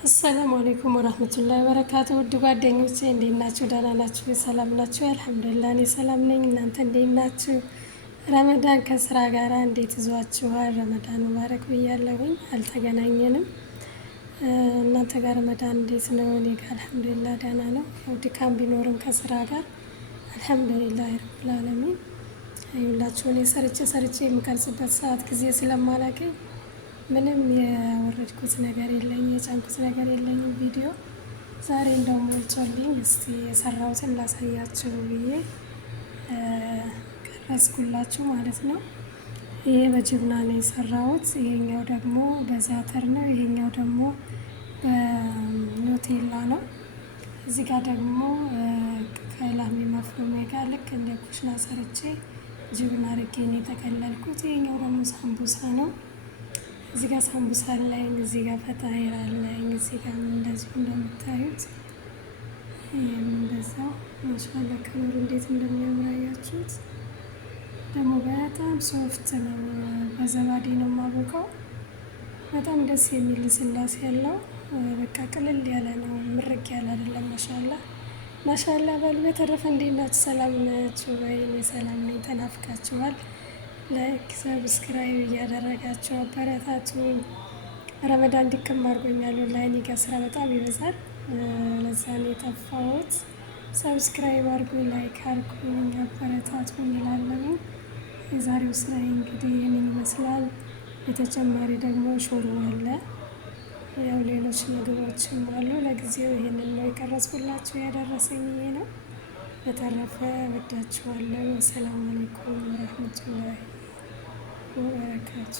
አሰላሙ አለይኩም ወራህመቱላሂ ወበረካቱ። ውድ ጓደኞቼ እንዴት ናችሁ? ደህና ናችሁ? ሰላም ናችሁ? አልሐምዱሊላህ እኔ ሰላም ነኝ። እናንተ እንዴት ናችሁ? ረመዳን ከስራ ጋር እንዴት ይዟችኋል? ረመዳን ሙባረክ ብያለሁኝ። አልተገናኘንም። እናንተ ጋር ረመዳን እንዴት ነው? እኔ ጋር አልሐምዱሊላህ ደህና ነው። ያው ድካም ቢኖርም ከስራ ጋር አልሐምዱሊላህ ረብል ዓለሚን። ይኸውላችሁ እኔ ሰርቼ የምቀርጽበት ሰዓት ጊዜ ስለማላገኝ ምንም ያወረድኩት ነገር የለኝም፣ የጫንኩት ነገር የለኝም ቪዲዮ። ዛሬ እንደውም ሞልቶልኝ እስቲ የሰራሁትን ላሳያችሁ ብዬ ቀረጽኩላችሁ ማለት ነው። ይሄ በጅብና ነው የሰራሁት። ይሄኛው ደግሞ በዛተር ነው። ይሄኛው ደግሞ በኑቴላ ነው። እዚህ ጋር ደግሞ ከላሚ መፍሩሜ ጋር ልክ እንደ ኩሽና ሰርቼ ጅብና አድርጌ ነው የጠቀለልኩት። ይሄኛው ደግሞ ሳምቡሳ ነው። እዚህ ጋር ሳምቡሳ አለኝ፣ እዚህ ጋር ፈጣይር አለኝ፣ እዚህ ጋር እንደዚሁ እንደምታዩት እንደዛው ማሻአላ ከለሩ እንዴት እንደሚያምር አያችሁት። ደግሞ በጣም ሶፍት ነው። በዘባዴ ነው የማቦካው። በጣም ደስ የሚል ልስላሴ ያለው በቃ ቅልል ያለ ነው። ምርቅ ያለ አይደለም። ማሻአላ በሉ። በተረፈ እንዴት ናችሁ? ሰላም ናችሁ ወይ? እኔ ሰላም ነኝ። ተናፍቃችኋል። ላይክ ሰብስክራይብ እያደረጋችሁ አበረታቱኝ። ረመዳን ድክም አድርጎኛል። ላይ እኔ ጋር ስራ በጣም ይበዛል። ለዛ ነው የጠፋሁት። ሰብስክራይብ አድርጉኝ፣ ላይክ አድርጉኝ፣ አበረታቱኝ እላለሁ። የዛሬው ስራ እንግዲህ ይህንን ይመስላል። በተጨማሪ ደግሞ ሾርባ አለ። ያው ሌሎች ምግቦችም አሉ። ለጊዜው ይሄንን ነው የቀረጽኩላችሁ። ያደረሰኝ ይሄ ነው። በተረፈ ወዳችኋለሁ። ሰላም አለይኩም ወራህመቱላሂ ወበረካቱ።